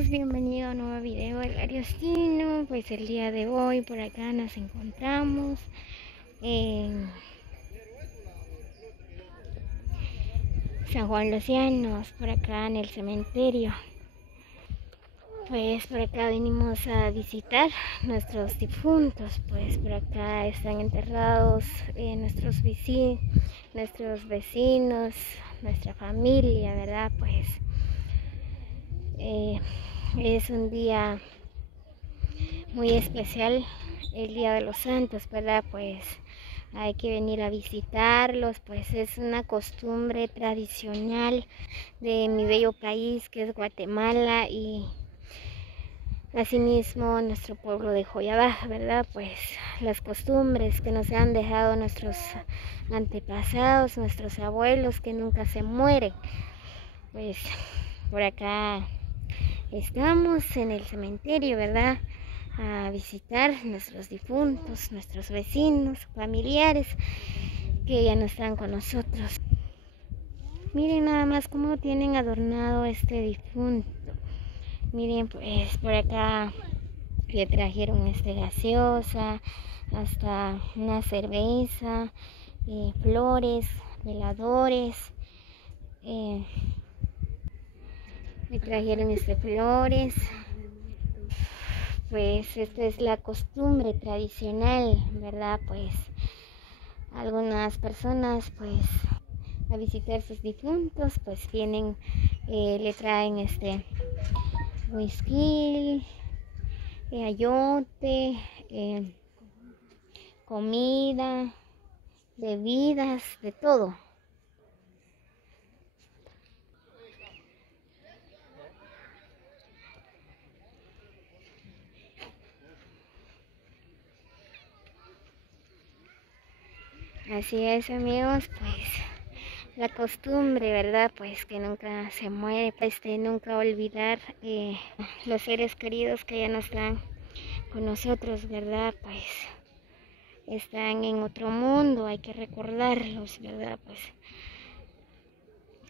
amigos, bienvenido a un nuevo video del Ariostino. Pues el día de hoy por acá nos encontramos en San Juan Los Llanos, por acá en el cementerio. Pues por acá venimos a visitar nuestros difuntos. Pues por acá están enterrados nuestros vecinos, nuestra familia, ¿verdad? Pues es un día muy especial, el Día de los Santos, ¿verdad? Pues hay que venir a visitarlos, pues es una costumbre tradicional de mi bello país que es Guatemala, y asimismo nuestro pueblo de Joyabá, ¿verdad? Pues las costumbres que nos han dejado nuestros antepasados, nuestros abuelos, que nunca se mueren. Pues por acá estamos en el cementerio, ¿verdad? A visitar nuestros difuntos, nuestros vecinos, familiares que ya no están con nosotros. Miren nada más cómo tienen adornado este difunto. Miren, pues por acá le trajeron gaseosa, hasta una cerveza, flores, veladores. Le trajeron flores. Pues esta es la costumbre tradicional, ¿verdad? Pues algunas personas pues a visitar sus difuntos pues vienen, le traen whisky, ayote, comida, bebidas, de todo. Así es, amigos, pues la costumbre, ¿verdad? Pues que nunca se muere, pues de nunca olvidar los seres queridos que ya no están con nosotros, ¿verdad? Pues están en otro mundo, hay que recordarlos, ¿verdad? Pues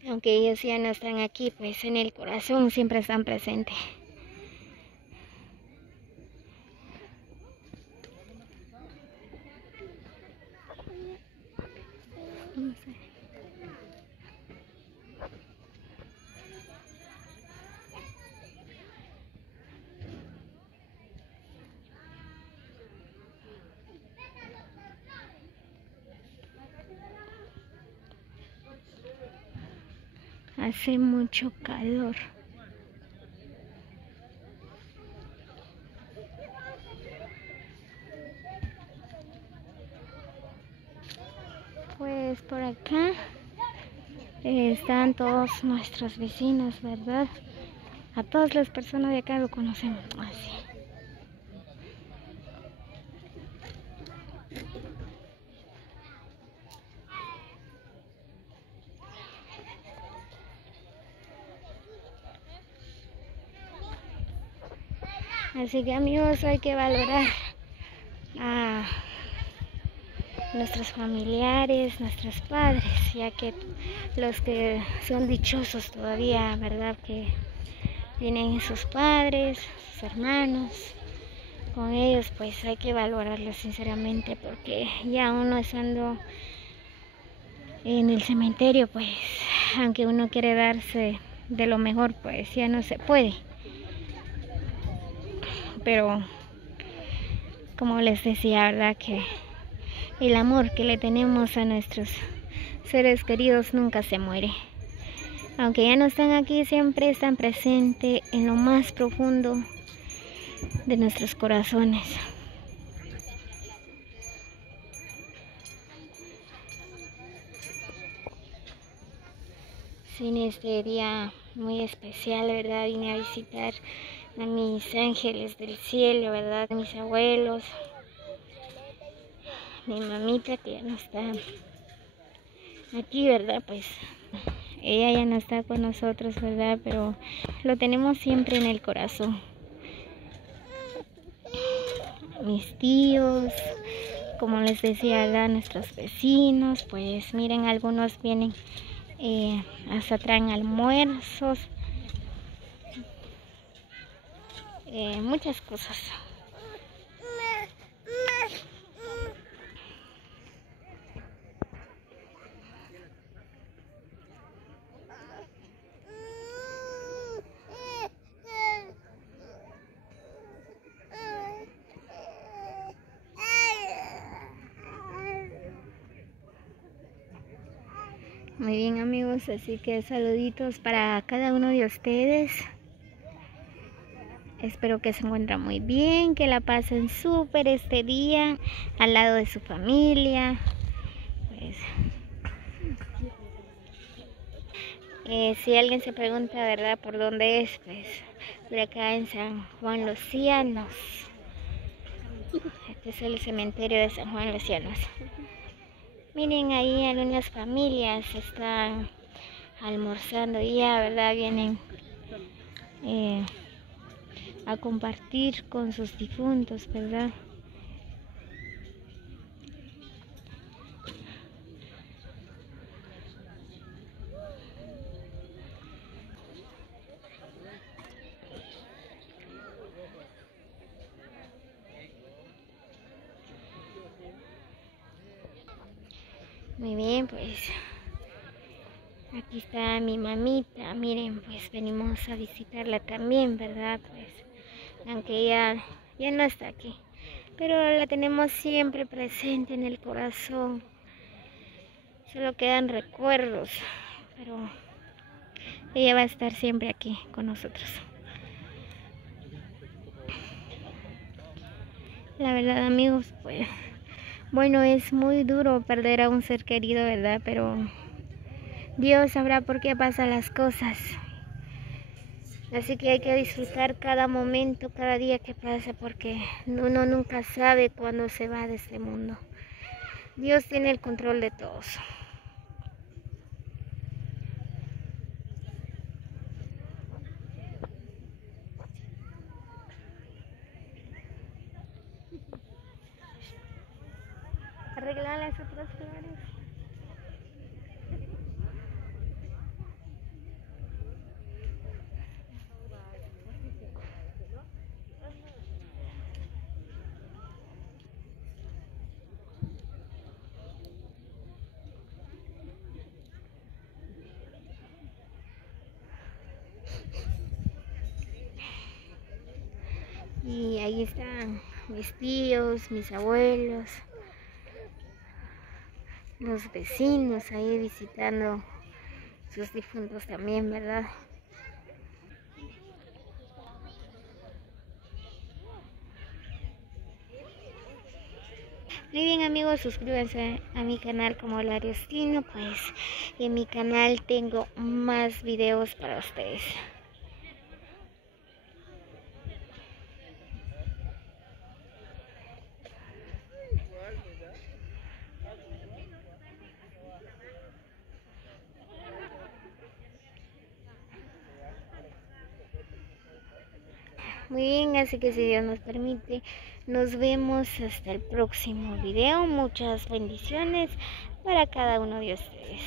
aunque ellos ya no están aquí, pues en el corazón siempre están presentes. Hace mucho calor. Pues por acá están todos nuestros vecinos, ¿verdad? A todas las personas de acá lo conocemos así. Así que amigos, hay que valorar a nuestros familiares, nuestros padres, ya que los que son dichosos todavía, ¿verdad? Que tienen sus padres, sus hermanos, con ellos pues hay que valorarlos sinceramente, porque ya uno estando en el cementerio, pues aunque uno quiere darse de lo mejor, pues ya no se puede. Pero como les decía, ¿verdad? Que el amor que le tenemos a nuestros seres queridos nunca se muere. Aunque ya no están aquí, siempre están presentes en lo más profundo de nuestros corazones. En este día muy especial, ¿verdad? Vine a visitar a mis ángeles del cielo, ¿verdad? A mis abuelos, mi mamita que ya no está aquí, ¿verdad? Pues ella ya no está con nosotros, ¿verdad? Pero lo tenemos siempre en el corazón. Mis tíos, como les decía, ¿verdad? Nuestros vecinos, pues miren, algunos vienen, hasta traen almuerzos. muchas cosas. Muy bien, amigos, así que saluditos para cada uno de ustedes. Espero que se encuentren muy bien, que la pasen súper este día al lado de su familia. Pues, si alguien se pregunta, ¿verdad?, por dónde es, pues por acá en San Juan Los Llanos. Este es el cementerio de San Juan Los Llanos. Miren, ahí algunas familias están almorzando ya, ¿verdad? Vienen a compartir con sus difuntos, ¿verdad? Muy bien, pues aquí está mi mamita. Miren, pues venimos a visitarla también, ¿verdad? Pues aunque ya no está aquí, pero la tenemos siempre presente en el corazón. Solo quedan recuerdos, pero ella va a estar siempre aquí con nosotros. La verdad, amigos, pues bueno, es muy duro perder a un ser querido, ¿verdad? Pero Dios sabrá por qué pasan las cosas. Así que hay que disfrutar cada momento, cada día que pasa, porque uno nunca sabe cuándo se va de este mundo. Dios tiene el control de todos. Arreglar las otras flores. Y ahí están mis tíos, mis abuelos, los vecinos ahí visitando sus difuntos también, ¿verdad? Muy bien, amigos, suscríbanse a mi canal como Lariostino, pues en mi canal tengo más videos para ustedes. Muy bien, así que si Dios nos permite, nos vemos hasta el próximo video. Muchas bendiciones para cada uno de ustedes.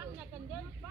Ang nakandan pa,